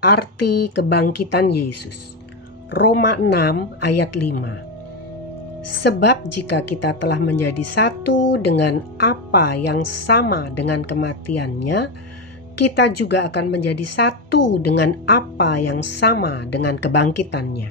Arti kebangkitan Yesus. Roma 6 ayat 5. Sebab jika kita telah menjadi satu dengan apa yang sama dengan kematiannya, kita juga akan menjadi satu dengan apa yang sama dengan kebangkitannya.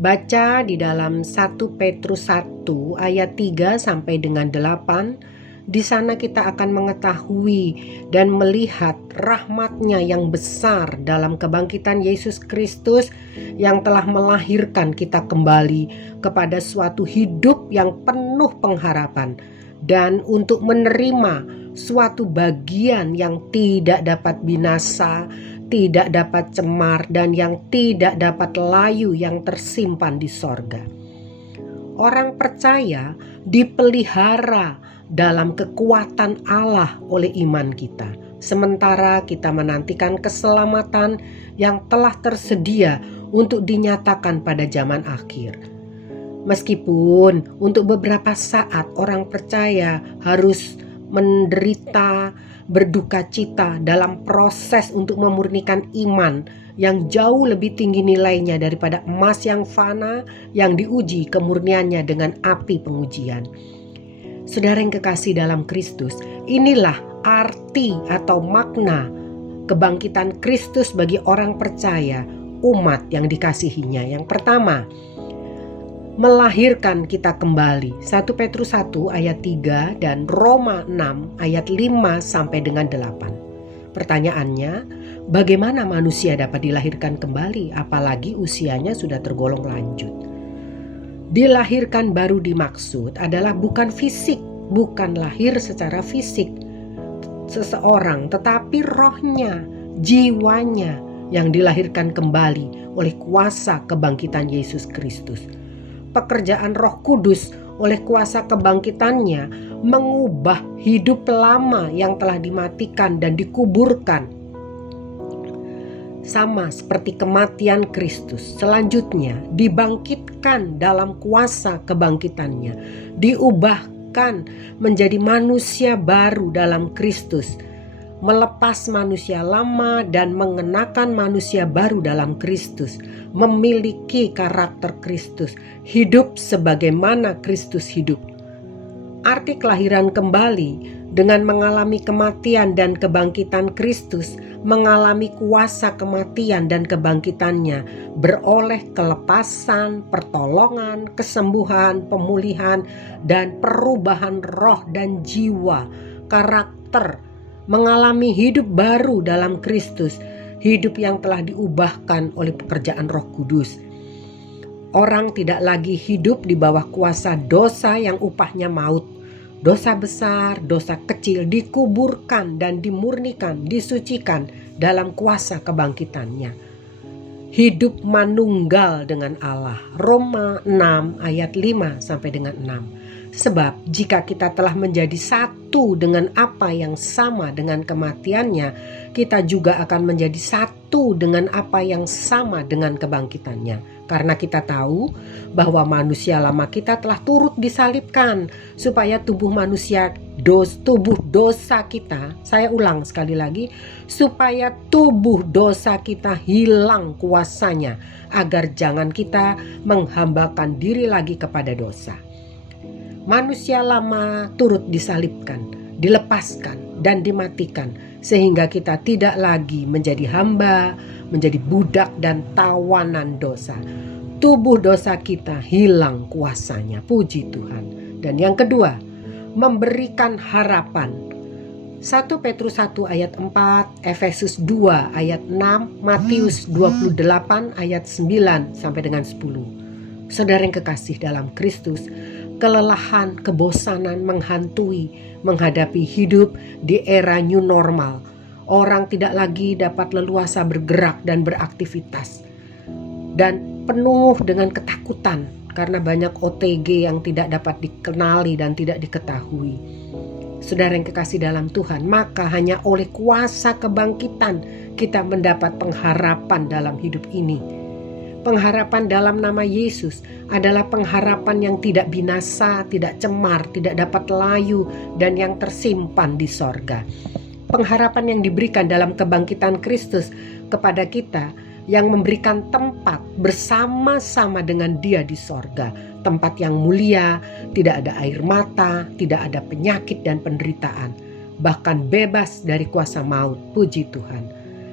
Baca di dalam 1 Petrus 1 ayat 3 sampai dengan 8. Di sana kita akan mengetahui dan melihat rahmat-Nya yang besar dalam kebangkitan Yesus Kristus yang telah melahirkan kita kembali kepada suatu hidup yang penuh pengharapan dan untuk menerima suatu bagian yang tidak dapat binasa, tidak dapat cemar, dan yang tidak dapat layu yang tersimpan di sorga. Orang percaya dipelihara dalam kekuatan Allah oleh iman kita, sementara kita menantikan keselamatan yang telah tersedia untuk dinyatakan pada zaman akhir. Meskipun untuk beberapa saat orang percaya harus menderita, berduka cita dalam proses untuk memurnikan iman yang jauh lebih tinggi nilainya daripada emas yang fana yang diuji kemurniannya dengan api pengujian. Saudara yang kekasih dalam Kristus, inilah arti atau makna kebangkitan Kristus bagi orang percaya, umat yang dikasihinya. Yang pertama, melahirkan kita kembali. 1 Petrus 1 ayat 3 dan Roma 6 ayat 5 sampai dengan 8. Pertanyaannya, bagaimana manusia dapat dilahirkan kembali apalagi usianya sudah tergolong lanjut? Dilahirkan baru dimaksud adalah bukan fisik, bukan lahir secara fisik seseorang, tetapi rohnya, jiwanya yang dilahirkan kembali oleh kuasa kebangkitan Yesus Kristus. Pekerjaan Roh Kudus oleh kuasa kebangkitannya mengubah hidup lama yang telah dimatikan dan dikuburkan. Sama seperti kematian Kristus, selanjutnya dibangkitkan dalam kuasa kebangkitannya, diubahkan menjadi manusia baru dalam Kristus, melepas manusia lama dan mengenakan manusia baru dalam Kristus, memiliki karakter Kristus, hidup sebagaimana Kristus hidup. Arti kelahiran kembali dengan mengalami kematian dan kebangkitan Kristus, mengalami kuasa kematian dan kebangkitannya, beroleh kelepasan, pertolongan, kesembuhan, pemulihan, dan perubahan roh dan jiwa, karakter, mengalami hidup baru dalam Kristus, hidup yang telah diubahkan oleh pekerjaan Roh Kudus. Orang tidak lagi hidup di bawah kuasa dosa yang upahnya maut. Dosa besar, dosa kecil dikuburkan dan dimurnikan, disucikan dalam kuasa kebangkitannya. Hidup manunggal dengan Allah. Roma 6 ayat 5 sampai dengan 6. Sebab jika kita telah menjadi satu dengan apa yang sama dengan kematiannya, kita juga akan menjadi satu dengan apa yang sama dengan kebangkitannya. Karena kita tahu bahwa manusia lama kita telah turut disalibkan supaya tubuh dosa kita, saya ulang sekali lagi, supaya tubuh dosa kita hilang kuasanya, agar jangan kita menghambakan diri lagi kepada dosa. Manusia lama turut disalibkan, dilepaskan dan dimatikan, sehingga kita tidak lagi menjadi hamba, menjadi budak dan tawanan dosa. Tubuh dosa kita hilang kuasanya, puji Tuhan. Dan yang kedua, memberikan harapan. 1 Petrus 1 ayat 4, Efesus 2 ayat 6, Matius 28 ayat 9 sampai dengan 10. Saudara yang kekasih dalam Kristus, kelelahan, kebosanan menghantui menghadapi hidup di era new normal. Orang tidak lagi dapat leluasa bergerak dan beraktivitas, dan penuh dengan ketakutan karena banyak OTG yang tidak dapat dikenali dan tidak diketahui. Saudara yang kekasih dalam Tuhan, maka hanya oleh kuasa kebangkitan kita mendapat pengharapan dalam hidup ini. Pengharapan dalam nama Yesus adalah pengharapan yang tidak binasa, tidak cemar, tidak dapat layu, dan yang tersimpan di sorga. pengharapan yang diberikan dalam kebangkitan Kristus kepada kita, yang memberikan tempat bersama-sama dengan Dia di sorga. Tempat yang mulia, tidak ada air mata, tidak ada penyakit dan penderitaan, bahkan bebas dari kuasa maut. Puji Tuhan.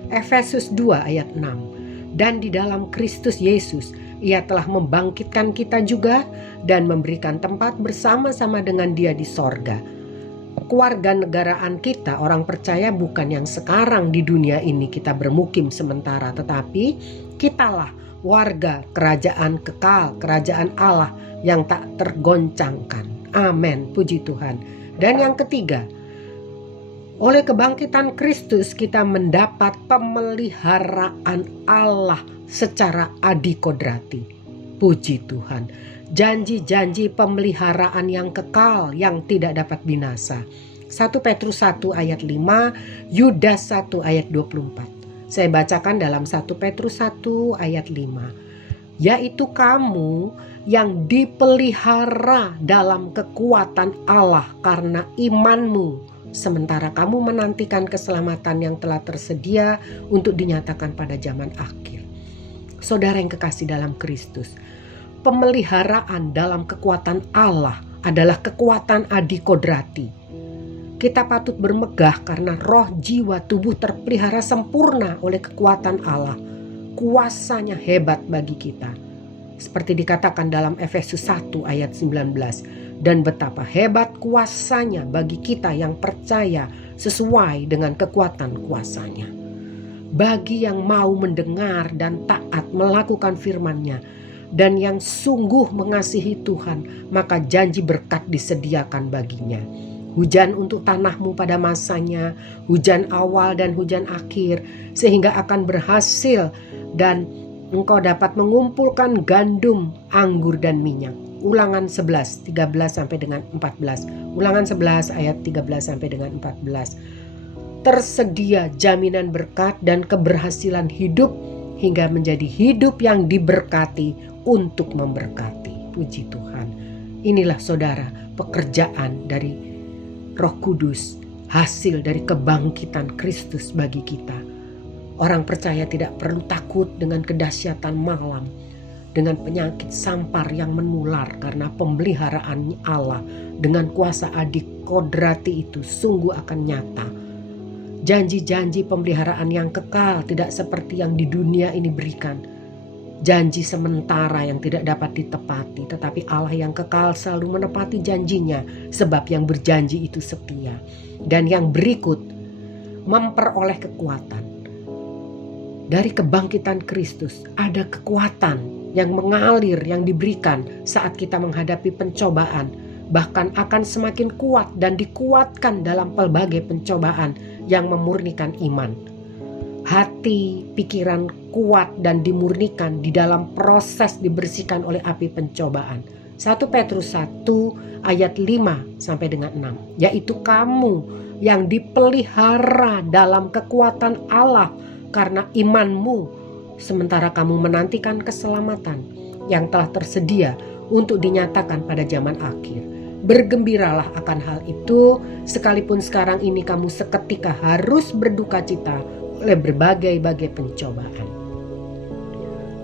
Efesus 2 ayat 6. Dan di dalam Kristus Yesus, Ia telah membangkitkan kita juga dan memberikan tempat bersama-sama dengan Dia di sorga. Kewarganegaraan kita, orang percaya, bukan yang sekarang di dunia ini kita bermukim sementara, tetapi kitalah warga kerajaan kekal, kerajaan Allah yang tak tergoncangkan. Amin, puji Tuhan. Dan yang ketiga, oleh kebangkitan Kristus kita mendapat pemeliharaan Allah secara adikodrati. Puji Tuhan. Janji-janji pemeliharaan yang kekal, yang tidak dapat binasa. 1 Petrus 1 ayat 5, Yudas 1 ayat 24. Saya bacakan dalam 1 Petrus 1 ayat 5. Yaitu kamu yang dipelihara dalam kekuatan Allah karena imanmu, sementara kamu menantikan keselamatan yang telah tersedia untuk dinyatakan pada zaman akhir. Saudara yang kekasih dalam Kristus, pemeliharaan dalam kekuatan Allah adalah kekuatan adikodrati. Kita patut bermegah karena roh, jiwa, tubuh terpelihara sempurna oleh kekuatan Allah. Kuasanya hebat bagi kita. Seperti dikatakan dalam Efesus 1 ayat 19. Dan betapa hebat kuasanya bagi kita yang percaya sesuai dengan kekuatan kuasanya. Bagi yang mau mendengar dan taat melakukan firman-Nya, dan yang sungguh mengasihi Tuhan, maka janji berkat disediakan baginya. Hujan untuk tanahmu pada masanya, hujan awal dan hujan akhir, sehingga akan berhasil dan engkau dapat mengumpulkan gandum, anggur dan minyak. Ulangan 11, 13 sampai dengan 14. Ulangan 11 ayat 13 sampai dengan 14. Tersedia jaminan berkat dan keberhasilan hidup hingga menjadi hidup yang diberkati untuk memberkati. Puji Tuhan. Inilah saudara pekerjaan dari Roh Kudus, hasil dari kebangkitan Kristus bagi kita. Orang percaya tidak perlu takut dengan kedahsyatan malam, dengan penyakit sampar yang menular, karena pemeliharaan Allah dengan kuasa adikodrati itu sungguh akan nyata. Janji-janji pemeliharaan yang kekal tidak seperti yang di dunia ini berikan. Janji sementara yang tidak dapat ditepati, tetapi Allah yang kekal selalu menepati janjinya, sebab yang berjanji itu setia. Dan yang berikut, memperoleh kekuatan. Dari kebangkitan Kristus ada kekuatan yang mengalir, yang diberikan saat kita menghadapi pencobaan, bahkan akan semakin kuat dan dikuatkan dalam pelbagai pencobaan yang memurnikan iman. Hati, pikiran kuat dan dimurnikan di dalam proses dibersihkan oleh api pencobaan. 1 Petrus 1 ayat 5 sampai dengan 6. Yaitu kamu yang dipelihara dalam kekuatan Allah karena imanmu, sementara kamu menantikan keselamatan yang telah tersedia untuk dinyatakan pada zaman akhir. Bergembiralah akan hal itu, sekalipun sekarang ini kamu seketika harus berduka cita oleh berbagai-bagai pencobaan.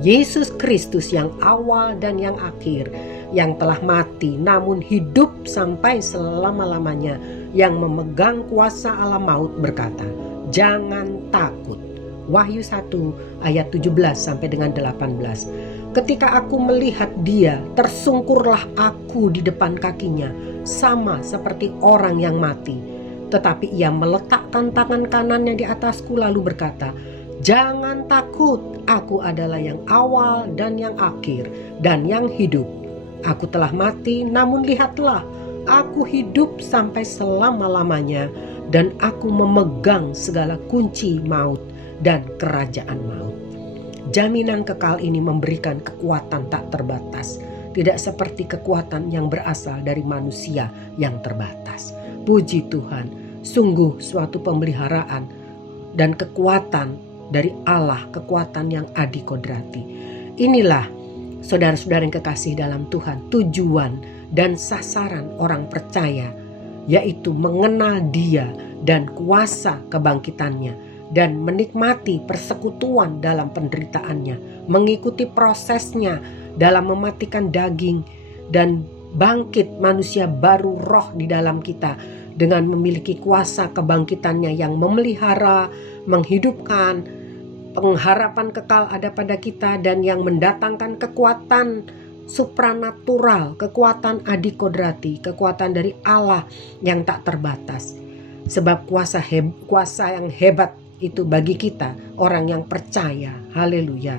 Yesus Kristus yang awal dan yang akhir, yang telah mati namun hidup sampai selama-lamanya, yang memegang kuasa alam maut berkata, jangan takut. Wahyu 1 ayat 17 sampai dengan 18. Ketika aku melihat Dia, tersungkurlah aku di depan kakinya, sama seperti orang yang mati. Tetapi Ia meletakkan tangan kanannya di atasku lalu berkata, jangan takut, aku adalah yang awal dan yang akhir dan yang hidup. Aku telah mati, namun lihatlah, aku hidup sampai selama-lamanya, dan aku memegang segala kunci maut dan kerajaan maut. Jaminan kekal ini memberikan kekuatan tak terbatas, tidak seperti kekuatan yang berasal dari manusia yang terbatas. Puji Tuhan, sungguh suatu pemeliharaan dan kekuatan dari Allah, kekuatan yang adikodrati. Inilah saudara-saudara yang kekasih dalam Tuhan, tujuan dan sasaran orang percaya yaitu mengenal Dia dan kuasa kebangkitannya, dan menikmati persekutuan dalam penderitaannya, mengikuti prosesnya dalam mematikan daging dan bangkit manusia baru roh di dalam kita dengan memiliki kuasa kebangkitannya yang memelihara, menghidupkan, pengharapan kekal ada pada kita, dan yang mendatangkan kekuatan supranatural, kekuatan adikodrati, kekuatan dari Allah yang tak terbatas. Sebab kuasa yang hebat itu bagi kita orang yang percaya. Haleluya.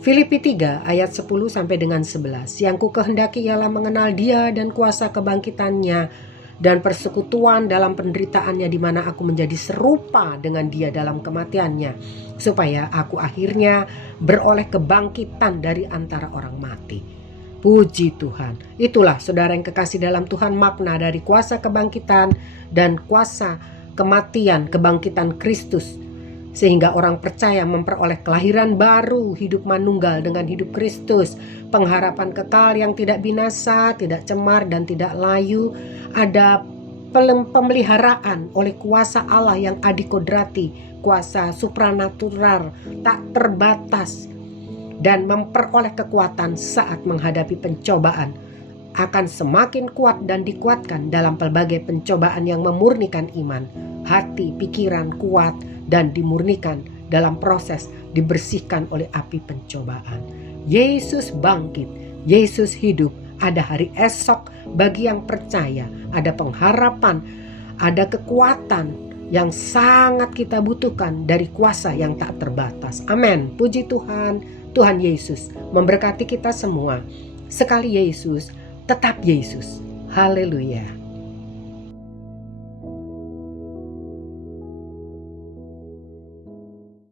Filipi 3 ayat 10 sampai dengan 11. Yang ku kehendaki ialah mengenal Dia dan kuasa kebangkitannya dan persekutuan dalam penderitaannya, di mana aku menjadi serupa dengan Dia dalam kematiannya, supaya aku akhirnya beroleh kebangkitan dari antara orang mati. Puji Tuhan. Itulah saudara yang kekasih dalam Tuhan, makna dari kuasa kebangkitan dan kuasa kematian, kebangkitan Kristus, sehingga orang percaya memperoleh kelahiran baru, hidup manunggal dengan hidup Kristus, pengharapan kekal yang tidak binasa, tidak cemar dan tidak layu. Ada pemeliharaan oleh kuasa Allah yang adikodrati, kuasa supranatural tak terbatas, dan memperoleh kekuatan saat menghadapi pencobaan, akan semakin kuat dan dikuatkan dalam pelbagai pencobaan yang memurnikan iman, hati, pikiran kuat dan dimurnikan dalam proses dibersihkan oleh api pencobaan. Yesus bangkit, Yesus hidup. Ada hari esok bagi yang percaya, ada pengharapan, ada kekuatan yang sangat kita butuhkan dari kuasa yang tak terbatas. Amin. Puji Tuhan. Tuhan Yesus memberkati kita semua. Sekali Yesus, tetap Yesus. Haleluya.